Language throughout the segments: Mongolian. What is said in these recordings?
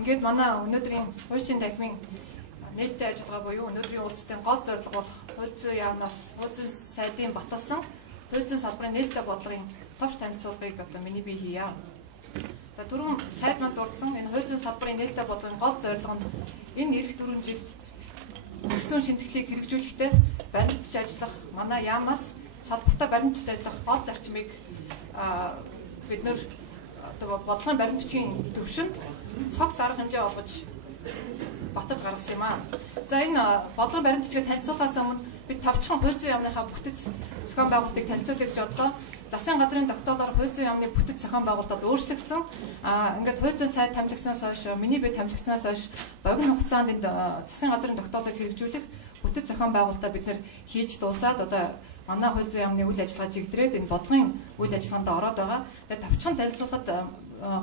Ингээд манай өнөөдрийн хуульчийн танхимын нээлттэй ажиллагаа буюу өнөөдрийн уулзалтын гол зорилго болох хууль зүйн яамнаас хууль зүйн сайдын баталсан хууль зүйн салбарын нээлттэй бодлогын товч танилцуулгыг одоо миний бие хийе. За түрүүн сайд манд дурдсан энэ хууль зүйн салбарын нээлттэй бодлогын гол зорилго нь энэ эх 4 жилд эрх зүйн шинтгэлийг хэрэгжүүлэхдээ баримтж ажиллах манай яамнаас салбартаа баримтж ажиллах гол зарчмыг бид нэр бодлогын баримт бичгийн төвшөнд цог зарга хэмжээ олгож баталж гаргасан юм аа. За энэ бодлогын баримт бичгээ танилцуулахаас өмнө бид тавчхан хууль зүйн яамныхаа бүтэц зохион байгуулалтыг танилцуулъя гэж бодлоо. Засгийн газрын тогтоолоор хууль зүйн яамны бүтэц зохион байгуулалт өөрчлөгдсөн. Ингээд хууль зүйн сайд тамхигснаас хойш миний бие тамхигснаас хойш богино хугацаанд энэ засгийн газрын тогтоолыг хэрэгжүүлэх бүтэц зохион байгуулалтаа бид нэр хийж дуусаад одоо манай хууль зүйн яамны үйл ажиллагаа чигдрээд энэ бодлогын үйл ажиллагаанд ороод байгаа. Тэгээд тавчхан танилцуулахад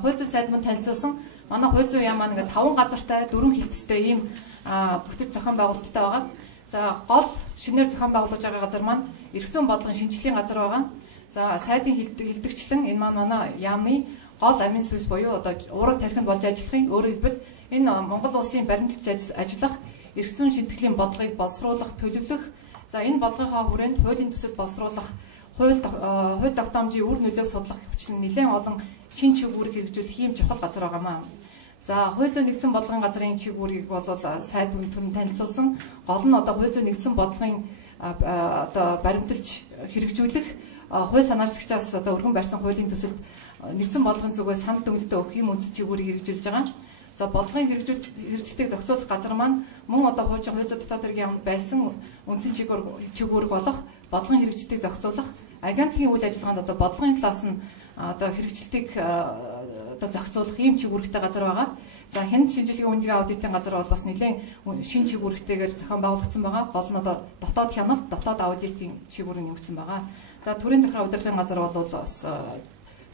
хууль зүйн сайд манд танилцуулсан манай хууль зүйн яам маань ингээд 5 газартай 4 хилтстэй ийм бүтэц зохион байгуулалттай байгаа. За гол шинээр зохион байгуулж байгаа газар маань эрх зүйн бодлогын шинжилгээний газар байгаа. За сайдын хилдэгчлэн энэ маань манай яамны гол амин сүнс буюу одоо уурга тархинд болж ажиллахын өөрөөр хэлбэл энэ Монгол улсын баримтлагч ажиллах эрх зүйн шинтгэлийн бодлогыг боловсруулах төлөвлөх. За энэ бодлогынхаа хүрээнд хуулийн төсөл боловсруулах, хууль тогтоомжийн үр нөлөөг судлах хүчлэн нэлээд олон шин чиглэлийг хэрэгжүүлэх ийм чухал газар байгаамаа. За хууль зүйн нэгдсэн бодлогын газрын чиглэлийг бол сайд түрүүн танилцуулсан. Гол нь одоо хууль зүйн нэгдсэн бодлогын одоо баримталж хэрэгжүүлэх хууль санаачлагчаас одоо өргөн барьсан хуулийн төсөлд нэгдсэн бодлогын зүгээс санал дүгнэлтээ өгөх ийм үндсэн чиглэлийг хэрэгжүүлж байгаа. За бодлогын хэрэгжилтийг зохицуулах газар маань мөн одоо хуучин хууль зүйн дотоод хэргийн яамд байсан үндсэн чиглэлэг болох бодлогын хэрэгжилтийг зохицуулах агентлагийн үйл ажиллагаанд одоо бодлогын талаас нь одоо хэрэгжилтийг одоо зохицуулах ийм чиглэлтэй газар байгаа. За хяналт шинжилгээний үнэлгээ аудитын газар бол бас нэлээд шин чиглэлтэйгээр зохион байгуулагдсан байгаа. Гол нь одоо дотоод хяналт, дотоод аудитын чиглэлээр нэмэгдсэн байгаа. За төрийн захиргаа удирдлагын газар бол бас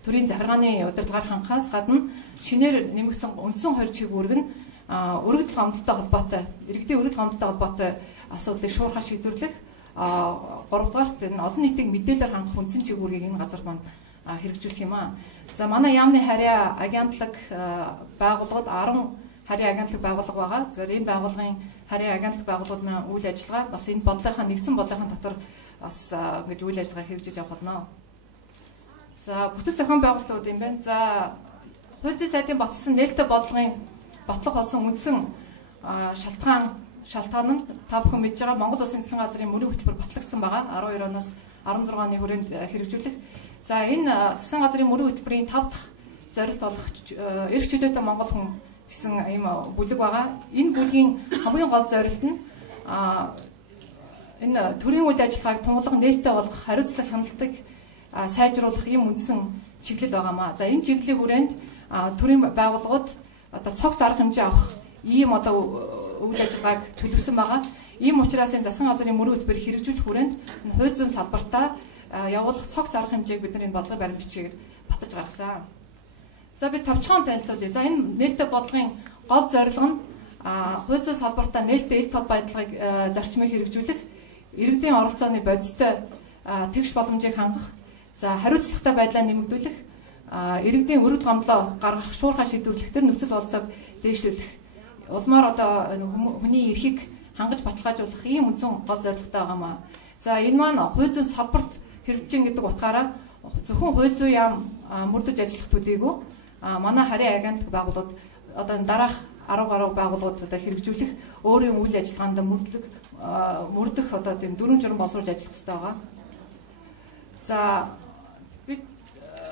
төрийн захиргааны удирдлагаар хангахаас гадна шинээр нэмэгдсэн үндсэн 20 чиглэлэг нь өргөдөл гомдолтой холбоотой, иргэдийн өргөдөл гомдолтой холбоотой асуудлыг шуурхаа шийдвэрлэх, 3 дугаарт энэ олон нийтийн мэдээлэлээр хангах үндсэн чиглэлийг энэ газар маань хэрэгжүүлэх юм аа. За манай яамны харьяа агентлаг байгууллагууд 10 харьяа агентлаг байгууллага байгаа. Тэгэхээр энэ байгууллагын харьяа агентлаг байгууллагуудын үйл ажиллагаа бас энэ бодлогын нэгдсэн бодлогын дотор бас ингэж үйл ажиллагаа хэрэгжиж явах болно. За бүтэц зохион байгуулалтууд юм байна. За хууль зүйн сайдын баталсан нээлттэй бодлогын батлах болсон үндсэн шалтгаан нь та бүхэн мэдж байгаа Монгол Улсын засгийн газрын мөрийн хөтөлбөр батлагдсан байгаа. 12 оноос 16 оны хүрээнд хэрэгжүүлэх. За энэ засгийн газрын мөрийн хөтөлбөрийн 5 дахь зорилт болох эрх чөлөөтэй Монгол хүн гэсэн ийм бүлэг байгаа. Энэ бүлгийн хамгийн гол зорилт нь энэ төрийн үйл ажиллагааг тунгалаг нээлттэй болгох, хариуцлага хяналтыг сайжруулах ийм үндсэн чиглэл байгаамаа. За энэ чиглэлийн хүрээнд төрийн байгууллагууд одоо цог зарга хэмжээ авах ийм одоо үйл ажиллагааг төлөвлөсөн байгаа. Ийм учраас энэ засгийн газрын мөрийн хөтөлбөрийг хэрэгжүүлэх хүрээнд хууль зүйн салбартаа явуулах цог зарга хэмжээг бид нар энэ бодлогын баримт бичгээр баталж гаргасан. За би тавчхан танилцуулъя. За энэ нээлттэй бодлогын гол зорилго нь хууль зүйн салбартаа нээлттэй ил тод байдлыг зарчмыг хэрэгжүүлэх, иргэдийн оролцооны бодиттой тэгш боломжийг хангах, за хариуцлагатай байдлаа нэмэгдүүлэх, иргэдийн өргөдөл гомдлоо гаргах, шуурхаа шийдвэрлэх төр нөхцөл бодлогыг дээшлүүлэх, улмаар одоо хүний эрхийг хангаж баталгаажуулах ийм үндсэн гол зорилготой байгаамаа. За энэ маань хууль зүйн салбарт хэрэгжиж гэдэг утгаараа зөвхөн хууль зүйн яам мөрдөж ажиллах төдийгүй манай харьяа агентлаг байгууллагууд одоо дараах 10 гаруй байгууллагууд одоо хэрэгжүүлэх өөрийн үйл ажиллагаанд мөрдөх одоо тийм дөрвөн журам боловсруулж ажиллах хэрэгтэй байгаа. За бид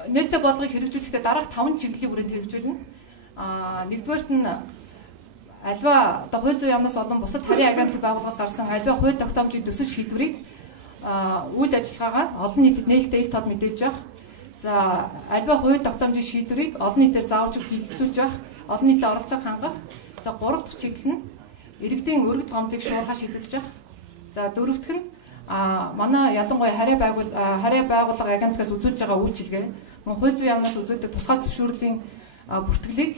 нээлттэй бодлогыг хэрэгжүүлэхдээ дараах 5 чиглэлийн хүрээнд хэрэгжүүлнэ. Нэгдүгээрт нь альва одоо хууль зүйн яамнаас болон бусад харьяа агентлаг байгууллагаас гарсан альва хууль тогтоомжийн төсөл шийдвэрийг үйл ажиллагаагаа олон нийтэд нээлттэй ил тод мэдээлж байх. За альва хууль тогтоомжийн шийдвэрийг олон нийтээр заавч хилцүүлж байх, олон нийтийн оролцоог хангах. За 3 дахь чиглэл нь иргэдийн өргөдөл гомдлыг шуурхаа шийдвэрлэж байх. За 4 дахь нь манай ялангуяа харьяа байгууллага агентлагаас үзүүлж байгаа үйлчилгээ, мөн хууль зүйн яамнаас үзүүлдэг тусгай зөвшөөрлийн бүртгэлийг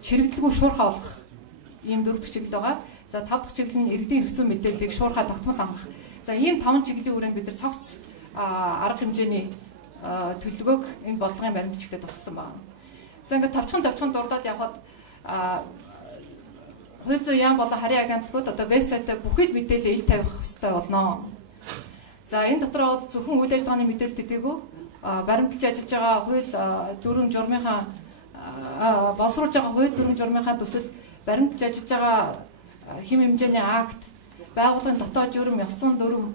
чирэгдэлгүй шуурхаа болгох ийм 4 дахь чиглэл байгаа. За 5 дахь чиглэл нь иргэдийн хэрэгцээ мэдээллийг шуурхаа тогтмол хангах. За ийм 5 чиглэлийн хүрээнд бид нар цогц арга хэмжээний төлөвлөгөөг энэ бодлогын баримт бичгээр тусгасан байна. За ингээд тавчхан дурдаад явхад хууль зүйн яам болон харийн агентлагууд одоо вебсайтаа бүхэл мэдээлэл ил тавих хэрэгтэй болно. За энэ дотор бол зөвхөн үйл ажиллагааны мэдээлэл төдийгүй баримталж ажиллаж байгаа хууль дүрм журмынхаа боловсруулж байгаа хууль дүрм журмынхаа төсөл баримталж ажиллаж байгаа хэм хэмжээний акт, байгууллагын дотоод журам, ёс зүйн дүрм,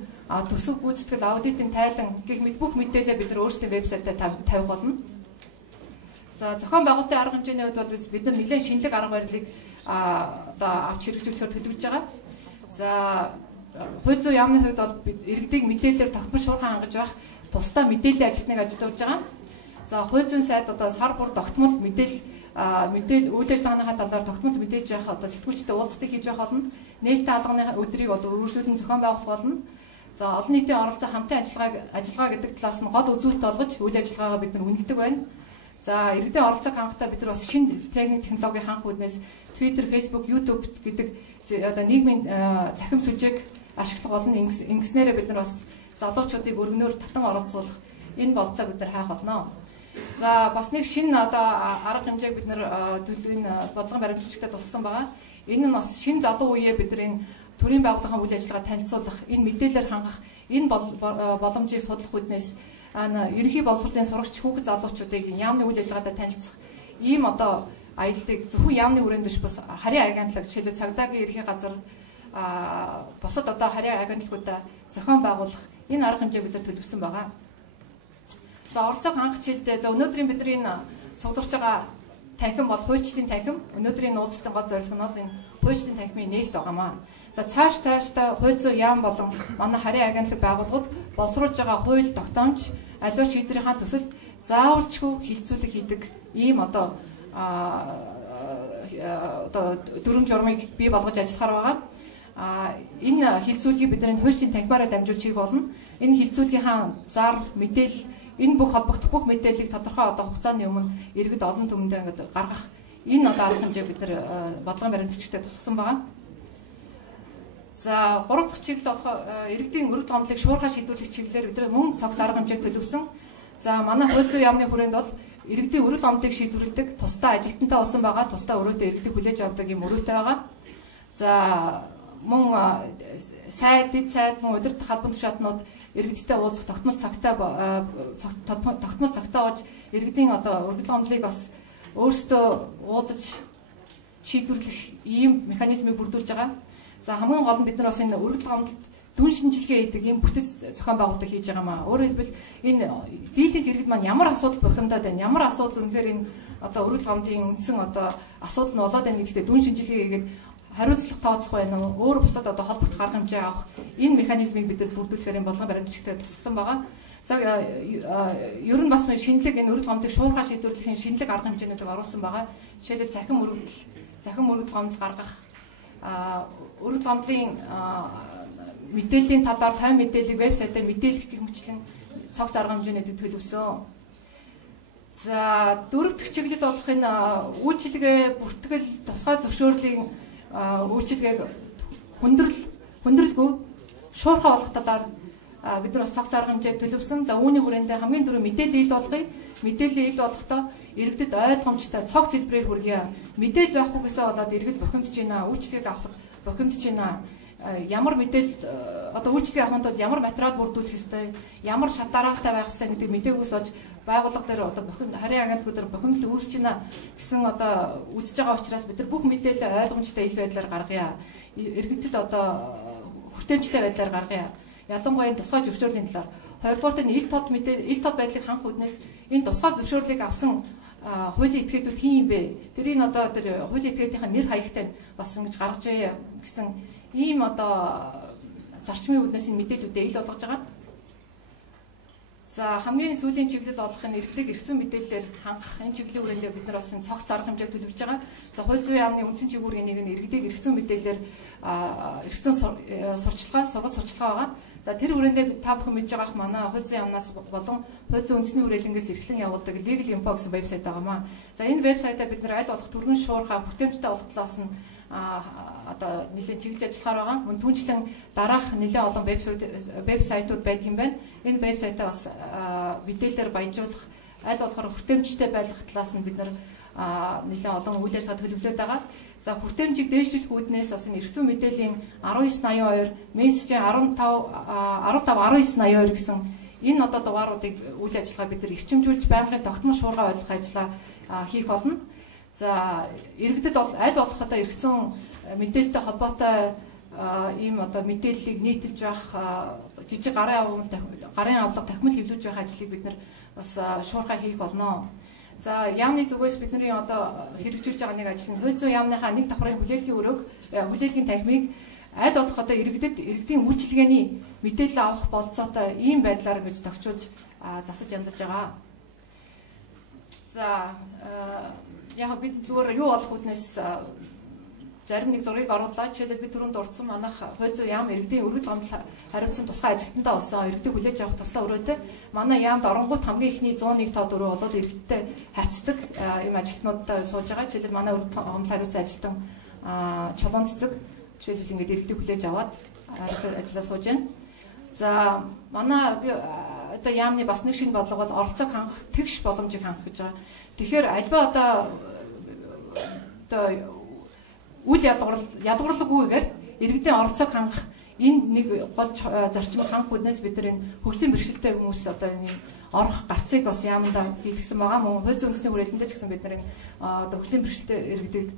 төсөв гүйцэтгэл, аудитын тайлан гэх мэт бүх мэдээлэлээ бид нар өөрсдийн вебсайтаа тавих болно. За зохион байгуулалтын арга хэмжээний хувьд бол бид нар нэлээд шинэлэг арга барилыг одоо авч хэрэгжүүлэхээр төлөвлөж байгаа. За хууль зүйн яамны хувьд бол иргэдийг мэдээлэлээр тогтмол шуурхан хангаж байх тусдаа мэдээллийн ажилтныг ажилуулж байгаа. За хууль зүйн сайд одоо сар бүр тогтмол үйл ажиллагааныхаа талаар тогтмол мэдээж байх одоо сэтгүүлчтэй уулзалтыг хийж байх болно. Нээлттэй алганы өдрийг бол үргэлжлүүлэн зохион байгуулах болно. За олон нийтийн оролцоо хамтын ажиллагаа гэдэг талаас нь гол үзүүлэлт болгож үйл ажиллагаагаа бид нар үнэлдэг байна. За иргэдийн оролцоог хангахтаа бид нар бас шинэ технологийн ханх үүднээс Twitter, Facebook, YouTube гэдэг одоо нийгмийн цахим сүлжээг ашиглах болно. Ингэснээрээ бид нар бас залуучуудыг өргөнөөр татан оролцуулах энэ болцоог бид нар хайх болно. За бас нэг шинэ одоо арга хэмжээг бид нар төлөвийн бодлогын баримтлагчдад тусгасан байгаа. Энэ нь бас шинэ залуу үеэ бид нар энэ төрийн байгууллагын үйл ажиллагаа танилцуулах, энэ мэдээлэлээр хангах, энэ боломжийг судлах үүднээс ерөнхий боловсролын сурагч хүүхэд залуучуудыг яамны үйл ажиллагаатай танилцах ийм одоо аяллыг зөвхөн яамны хүрээнд биш бас харийн агентлаг жишээлбэл цагдаагийн ерхий газар бусад одоо харийн агентлагуудаа зохион байгуулах энэ арга хэмжээ бид нар төлөвсөн байгаа. За оролцоог хангах хичээлдээ өнөөдрийн бидний энэ цугдурч байгаа танхим бол хуульчдын танхим. Өнөөдрийн уулзалтын гол зорилго нь бол энэ хуульчдын танхимын нээлт байгаамаа. За цаашдаа хууль зүйн яам болон манай харийн агентлаг байгууллагууд боловсруулж байгаа хууль тогтоомж аливаа шийдвэрийнхаа төсөлд заавалчгүй хилцүүлэг хийдэг ийм одоо дүрм журмыг бий болгож ажиллахаар байгаа. Энэ хилцүүлгийг бид хуульчдын танхимаараа дамжуулж хийх болно. Энэ хилцүүлгийнхаа зар мэдээлэл энэ бүх холбогдох бүх мэдээллийг тодорхой одоо хугацааны өмнө иргэд олон түмэндээ ингээд гаргах энэ одоо арга хэмжээ бид нар бодлогын баримтлагчдад тусгасан байгаа. За 3 дахь чиглэл болох иргэдийн өргөд гомдлыг шуурхай шийдвэрлэх чиглэлээр бид нар мөн цогц арга хэмжээг төлөвсөн. За манай хууль зүйн яамны хүрээнд бол иргэдийн өргөд гомдлыг шийдвэрлэдэг тусдаа ажилтнтай болсон байгаа, тусдаа өрөөдөө иргэдийг хүлээж авдаг юм өрөөтэй байгаа. За мөн дэд сайд мөн удирдах албан тушаатнууд иргэдтэй уулзах тогтмол цагтаа болж иргэдийн одоо өргөд гомдлыг бас өөрсдөө уулзаж шийдвэрлэх ийм механизмыг бүрдүүлж байгаа. За хамгийн гол нь бид нар бас энэ өргөдөл гомдолд дүн шинжилгээ хийдэг ийм бүтэц зохион байгуулалт хийж байгаа маа. Өөрөөр хэлбэл энэ дийлэнх иргэд маань ямар асуудал бухимдаад байна, ямар асуудал үнэхээр энэ одоо өргөдөл гомдлын үндсэн одоо асуудал нь болоод байна гэдэгтээ дүн шинжилгээ хийгээд хариуцлага тооцох байна уу, өөр бусад одоо холбогдох арга хэмжээ авах энэ механизмыг бид нар бүрдүүлэхээр энэ болгон баримтлагчдад тусгасан байгаа. За ер нь бас шинэлэг энэ өргөдөл гомдлыг шуурхай шийдвэрлэхийн шинэлэг арга хэмжээнүүдийг оруулсан байгаа. Жишээлбэл захин өргөдөл гомдол гаргах, өргөдөл гомдлын мэдээллийн талаар тань мэдээллийг вебсайтаар мэдээлэх гэх мэтлэн цогц арга хэмжээнүүдийг төлөвсөн. За дөрөв дэх чиглэл болох энэ үйлчилгээ, бүртгэл, тусгай зөвшөөрлийн үйлчилгээг хүндрэлгүй шуурхай болох талаар бид нар бас цогц арга хэмжээг төлөвсөн. За үүний хүрээндээ хамгийн түрүү мэдээлэл ил болгоё. Мэдээлэл ил болохдоо иргэдэд ойлгомжтой цогц хэлбэрээр хүргье. Мэдээлэл байхгүй гэсэн болоод иргэд бухимдж байна. Үйлчилгээг авахд бухимдж байна. Ямар мэдээлэл одоо үйлчлэгийг авахын тулд ямар материал бүрдүүлэх ёстой, ямар шат дараатай байх ёстой гэдэг мэдээгүйс олж байгууллага дээр одоо харийн агентлагуудаар бухимдал үүсэж байна гэсэн одоо үзэж байгаа учраас бид нар бүх мэдээлэл ойлгомжтой ил байдлаар гаргая. Иргэдэд одоо хүртээмжтэй байдлаар гаргая. Ялангуяа энэ тусгай зөвшөөрлийн талаар. Хоёрдугаарт энэ ил тод байдлыг ханх үүднээс энэ тусгай зөвшөөрлийг авсан хуулийн этгээдүүд хин юм бэ? Тэрийг одоо тэр хуулийн этгээдийн нэр хаягтай бас ингэж гаргаж яа гэсэн ийм одоо зарчмын үүднээс энэ мэдээллүүдээ ил болгож байгаа. За хамгийн сүүлийн чиглэл болох энэ иргэдэг эргэцүүн мэдээллээр хангах энэ чиглэлийн хүрээндээ бид нар бас энэ цогц арга хэмжээг төлөвлөж байгаа. За хууль зүйн яамны үндсэн чиглэлийн нэг нь иргэдэг эргэцүүн мэдээллээр эргэцүүн сургалт сурчлагаа байгаа. За тэр хүрээндээ та бүхэн мэдж байгаах манай хууль зүйн яамнаас болон хууль зүйн үндэсний хүрээлэнгээс эрхлэн явуулдаг Legal Info гэсэн вебсайт байгаамаа. За энэ вебсайтаа бид нар аль болох түргэн шуурхай хүртээмжтэй болох талаас нь одоо нэлээд чиглэж ажиллахаар байгаа. Мөн түүнчлэн дараах нэлээд олон вебсайтууд байдаг юм байна. Энэ вебсайтаа бас мэдээлэлээр баяжуулах, аль болохоор хүртээмжтэй байх талаас нь бид нар нэлээд олон үйл ажиллагаа төлөвлөд байгаа. За хүртээмжийг дээшлүүлэх үүднээс бас энэ эргэцүү мэдээллийн 1982, мессежийн 151982 гэсэн энэ одоо дугааруудыг үйл ажиллагаа бид нар эрчимжүүлж байнгын тогтмол шуурга ойлгох ажиллаа хийх болно. За иргэдэд бол аль болох одоо эргэцүүн мэдээлэлтэй холбоотой ийм одоо мэдээллийг нийтэлж байх жижиг гарын авлага тахимал хэвлүүлж байх ажлыг бид нар бас шуурхай хийх болно. За яамны зүгээс бидний одоо хэрэгжүүлж байгаа нэг ажил нь хууль зүйн яамныхаа нэг давхрын хүлээлгийн өрөөг хүлээлгийн тахимыг аль болох одоо иргэдийн үйлчилгээний мэдээлэл авах болцоотой ийм байдлаар гэж товчуулж засаж янзалж байгаа. За яг бид зүгээр юу болох үүднээс зарим нэг зургийг оруулаад жишээлбэл бид түрүүнд дурдсан манайх хууль зүйн яам иргэдийн өргөд гомдол хариуцсан тусгай ажилтнаа болсон иргэдэг хүлээж авах туслаа өрөөтэй манай яамд оронгууд хамгийн ихний 101 тоо дөрөв болоод иргэдтэй харьцдаг ийм ажилтнуудтай сууж байгаа. Жишээлбэл манай өргөд гомдол хариуцсан ажилтан чулуун цэцэг жишээлбэл ингээд иргэдэг хүлээж аваад ажиллаа сууж байна. За манай одоо яамны бас нэг шинэ бодлого бол оролцоог хангах тэгш боломжийг хангах гэж байгаа. Тэгэхээр альва одоо үйл ядгуурлаггүйгээр иргэдийн оролцоог хангах энэ нэг гол зарчмыг хангах үднээс бид нар энэ хөгжлийн бэрхшээлтэй хүмүүс одоо энэ орох гарцыг бас яамдаа хийлгсэн байгаа. Мөн хууль зүйн үндэсний хүрээлэндээ ч гэсэн бид нар энэ одоо хөгжлийн бэрхшээлтэй иргэдийг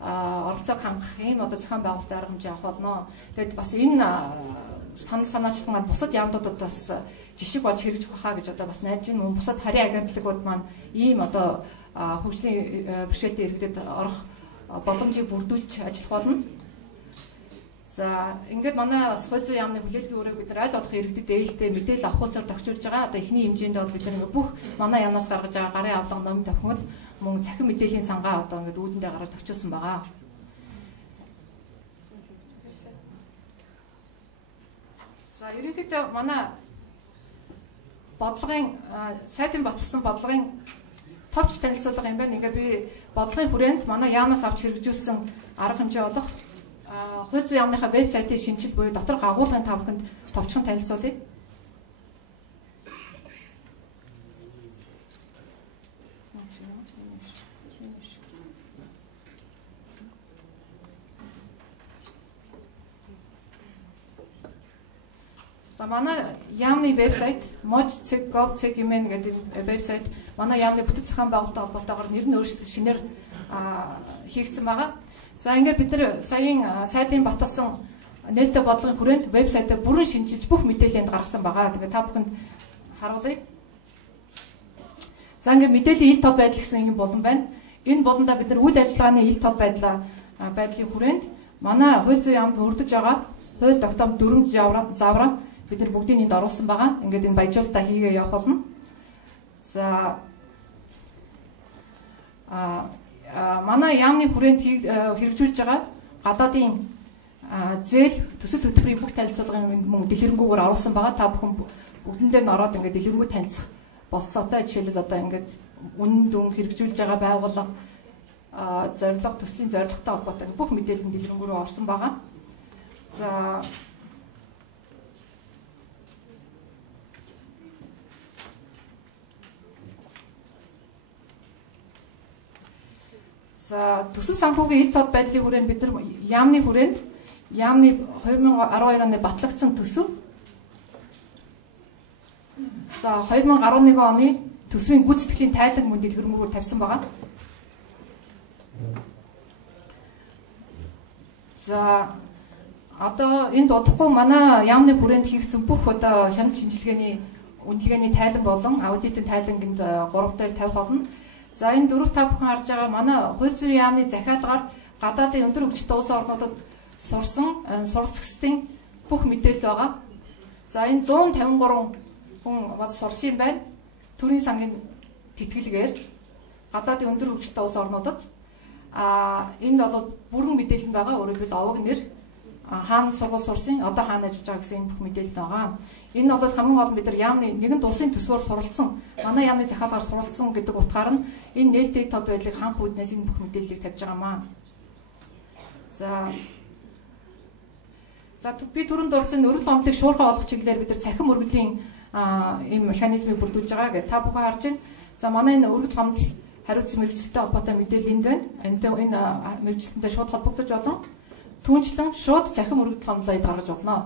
оролцоог хангах ийм одоо зохион байгуулалтын арга хэмжээ авах болно. Тэгэд бас энэ санаачлан маань бусад яамдуудад бас жишг болж хэрэгжих баха гэж одоо бас найдаж байна. Бусад харийн агентлагууд маань ийм одоо хөгжлийн бэрхшээлтэй иргэдэд орох боломжийг бүрдүүлж ажиллах болно. За ингээд манай бас хууль зүйн яамны хүлээлгийн өрөөг бид нар аль болох иргэдэд ээлтэй мэдээлэл авах усаар тохижуулж байгаа. Одоо эхний хэмжээнд бол бид нар бүх манай яамнаас гаргаж байгаа гарын авлага ном тохимол мөн цахим мэдээллийн сангаа одоо ингээд үүдэндээ гараад товчуулсан байгаа. За ерөнхийдөө манай бодлогын сайтын батлсан бодлогын товч танилцуулга юм байна. Ингээ би бодлогын хүрээнд манай яамнаас авч хэрэгжүүлсэн арга хэмжээ болох хууль зүйн яамныхаа вебсайтын шинжил буюу дотор агуулгын тавханд товчхон танилцуулъя. За манай яамны вебсайт moj.gov.cgmn гэдэг вебсайт манай яамны бүтэц зохион байгуулалттай холбоотойгоор нэр нь өөрчлөлт шинээр хийгдсэн байгаа. За ингээд бид нар саяын сайтын баталсан нээлттэй бодлогын хүрээнд вебсайтаа бүрэн шинжилж бүх мэдээллийг гаргасан байгаа. Тэгээд та бүхэнд харуулъя. За ингээд мэдээллийн ил тод байдал гэсэн юм болон байна. Энэ болондоо бид нар үйл ажиллагааны ил тод байдлын хүрээнд манай хууль зүйн яамд өрдөж байгаа хууль тогтоомж дүрмж заавраа бид нар бүгдийг энд оруулсан байгаа. Ингээд энэ баяжуулалтаа хийгээ явах болно. За манай яамны хүрээнд хэрэгжүүлж байгаа гадаадын зээл төсөл хөтөлбөрийн бүх танилцуулгын мөн дэлгэрэнгүйгээр оруулсан байгаа. Та бүхэн бүгдэндээ нь ороод ингээд дэлгэрэнгүй танилцах болцоотой. Жишээлбэл одоо ингээд үнэн дүн хэрэгжүүлж байгаа байгууллага зорилго төслийн зорилготой холбоотой бүх мэдээлэл дэлгэрэнгүй рүү орсон байгаа. За төсөв санхүүгийн ил тод байдлын хүрээнд бид нар яамны хүрээнд яамны 2012 оны батлагдсан төсөв. За 2011 оны төсвийн гүйцэтгэлийн тайлан мөн дэлгэрэнгүйгээр тавьсан байгаа. За одоо энд удахгүй манай яамны хүрээнд хийгдсэн бүх одоо хяналт шинжилгээний үнэлгээний тайлан болон аудитын тайланганд 3 дээр тавих болно. За энэ дөрөв та бүхэн харж байгаа манай хууль зүйн яамны захиалгаар гадаадын өндөр хөгжилтэй улс орнуудад сурсан суралцагчдын бүх мэдээлэл байгаа. За энэ 153 хүн бас сурсан юм байна. Төрийн сангийн тэтгэлгээр гадаадын өндөр хөгжилтэй улс орнуудад энэ бол бүрэн мэдээлэл байгаа. Өөрөөр хэлбэл овог нэр хаана сургууль сурсан, одоо хаана ажиллаж байгаа гэсэн бүх мэдээлэл байгаа. Энэ бол хамгийн гол бид нар яамны нэгэн улсын төсвөөр суралцсан, манай яамны захиалгаар суралцсан гэдэг утгаар нь энэ нээлттэй тод байдлыг ханх үүднээс энэ бүх мэдээллийг тавьж байгаамаа. За би түрүүнд дурдсан өргөл гомдлыг шуурхай олох чиглэлээр бид нар цахим өргөдлийн ийм механизмыг бүрдүүлж байгаа гэж та бүхэн харж байна. За манай энэ өргөл гомдол хариуцсан мэргэжилттэй холбоотой мэдээлэл энд байна. Энэ мэргэжилтэнтэй шууд холбогдож болон түүнчлэн шууд захин мөрөгдөл гомдлоо гаргаж болно.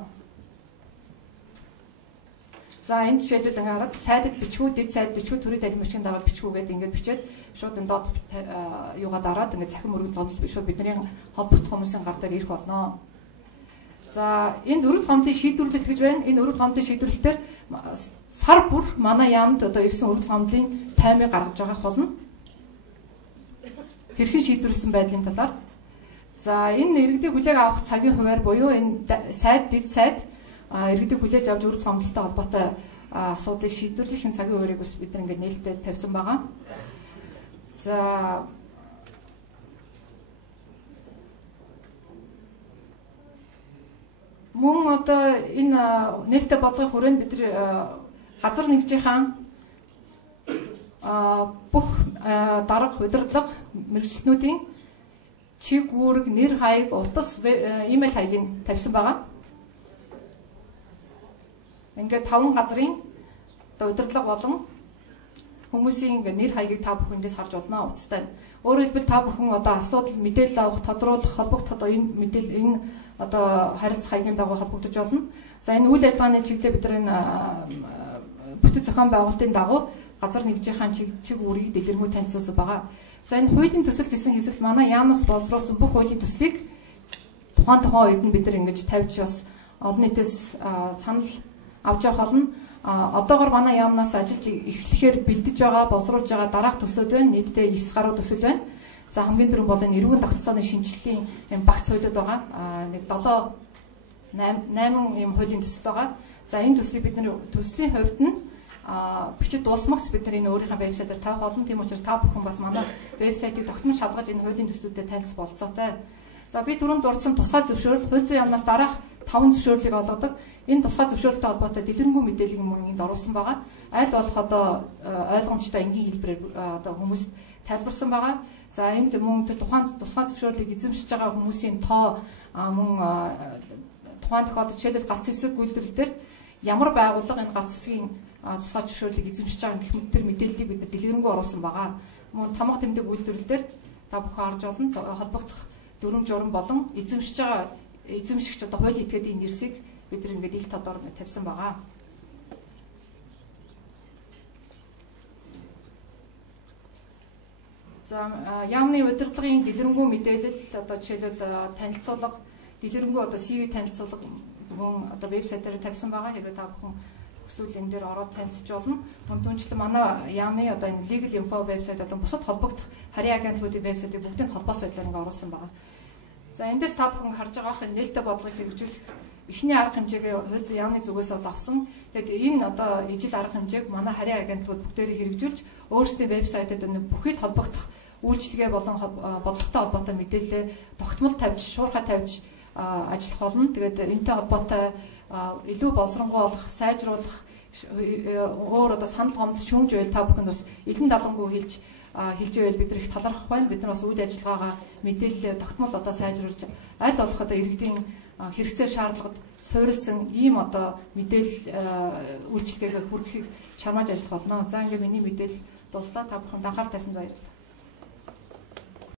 За энэ жишээлбэл ингээ хараад сайдд бичгүү, дэд сайд бичгүү, төрийн танхим бичгийн дараад бичгүү гэдэг ингээд бичээд шууд энэ доод юугаа дараад ингээ захин мөрөгдөл гомдол шууд бидний холбогдох хүмүүсийн гар дээр ирэх болно. За энэ өргөд гомдлын шийдвэрлэлт гэж байна. Энэ өргөд гомдлын шийдвэрлэлтээр сар бүр манай яамд одоо ирсэн өргөд гомдлын таймыг гаргаж байгаа болно. Хэрхэн шийдвэрлсэн байдлын талаар. За энэ иргэдийг хүлээг авах цагийн хуваар буюу энэ сайд, дэд сайд иргэдийг хүлээж авч өргөд гомдлолтой холбоотой асуудлыг шийдвэрлэх энэ цагийн хуваарийг бас бид нэг нээлттэй тавьсан байгаа. За мөн одоо энэ нээлттэй бодлогын хүрээнд бид газар нэгжийнхэн бүх дарга удирдлага мэргэжилтнүүдийн чиг үүрэг, нэр хаяг, утас, имэйл хаягийг тавьсан байгаа. Ингээд 5 газрын удирдлага болон хүмүүсийн нэр хаягийг та бүхэндээс харж болно утастай. Өөрөөр хэлбэл та бүхэн одоо асуудал мэдээлэл авах, тодруулах, холбогдох одоо энэ мэдээлэл энэ одоо харилцах хаягийн дагуу холбогдож болно. За энэ үйл ажиллагааны чиглэлээр бид энэ бүтэц зохион байгуулалтын дагуу газар нэгжийнхэн чиг үүргийг дэлгэрэнгүй танилцуулсан байгаа. За энэ хуулийн төсөл гэсэн хэсэгт манай яамнаас боловсруулсан бүх хуулийн төслийг тухайн үед нь бид нар ингэж тавьж бас олон нийтээс санал авч явах болно. Одоогор манай яамнаас ажиллаж эхлэхээр бэлдэж байгаа, боловсруулж байгаа дараах төслүүд байна. Нийтдээ 9 гаруй төсөл байна. За хамгийн түрүүн бол энэ эрүүн тогтолцооны шинжиллийн юм багц хуулиуд байгаа. Нэг 7-8 юм хуулийн төсөл байгаа. За энэ төслийг бид нар төслийн хувьд нь бичиж дуусмагц бид нар энэ өөрийнхөө вебсайтаар тавих болно. Тийм учраас та бүхэн бас манай вебсайтыг тогтмол шалгаж энэ хуулийн төслүүдэд танилцах болцоотой. За би түрүүнд дурдсан тусгай зөвшөөрөл хууль зүйн яамнаас дараах 5 зөвшөөрлийг олгодог. Энэ тусгай зөвшөөрлөлтэй холбоотой дэлгэрэнгүй мэдээллийг мөн энд оруулсан байгаа. Аль болох одоо ойлгомжтой энгийн хэлбэрээр одоо хүмүүст тайлбарсан байгаа. За энд мөн тэр тухайн тусгай зөвшөөрлийг эзэмшиж байгаа хүмүүсийн тоо мөн тухайн тохиолдолд жишээлбэл галц хэсэг үйлдвэрлэл дээр ямар байгууллага энэ галц хэсгийн тусгай зөвшөөрлийг эзэмшиж байгаа гэх мэт тэр мэдээллийг бид нар дэлгэрэнгүй оруулсан байгаа. Мөн тамга тэмдэг үйлдвэрлэл дээр та бүхэн харж болно холбогдох дүрм журам болон эзэмшигч одоо хуулийн этгээдийн нэрсийг бид нар ингээд ил тодор тавьсан байгаа. За яамны удирдлагын дэлгэрэнгүй мэдээлэл одоо жишээлбэл танилцуулга дэлгэрэнгүй одоо CV танилцуулга мөн одоо вебсайтаар тавьсан байгаа. Хэрвээ та бүхэн эсвэл энэ дээр ороод танилцж болно. Мөн түнчлэн манай яамны одоо энэ legal info вебсайт болон бусад холбогдох харийн агентлагуудын вебсайтыг бүгдийг холбоос байдлаар ингээд оруулсан байгаа. За эндээс та бүхэн харж байгаа энэ нээлттэй бодлогыг хэрэгжүүлэх эхний арга хэмжээгээ хууль зүйн яамны зүгээс бол авсан. Тэгээд энэ одоо ижил арга хэмжээг манай харийн агентлагууд бүгдээрээ хэрэгжүүлж өөрсдийн вебсайтад бүхий л холбогдох үйлчлэгээ болон бодлоготой холбоотой мэдээлэл тогтмол тавьж, шуурхай тавьж ажиллах болно. Тэгээд энэтэй холбоотой илүү боловсронгуй болох, сайжруулах өөр одоо санал гомдол шүүмж байл та бүхэнд бас илэн далангуй хэлж байвал бид нар их талархах байна. Бид нар бас үйл ажиллагаагаа мэдээлэл тогтмол одоо сайжруулж аль болох одоо иргэдийн хэрэгцээ шаардлагад суурилсан ийм одоо мэдээлэл үйлчлэгээ хүргэхийг чамааж ажиллах болно. За ингээд миний мэдээлэл дуслаа. Та бүхэнд анхаарал тавьсанд баярлалаа.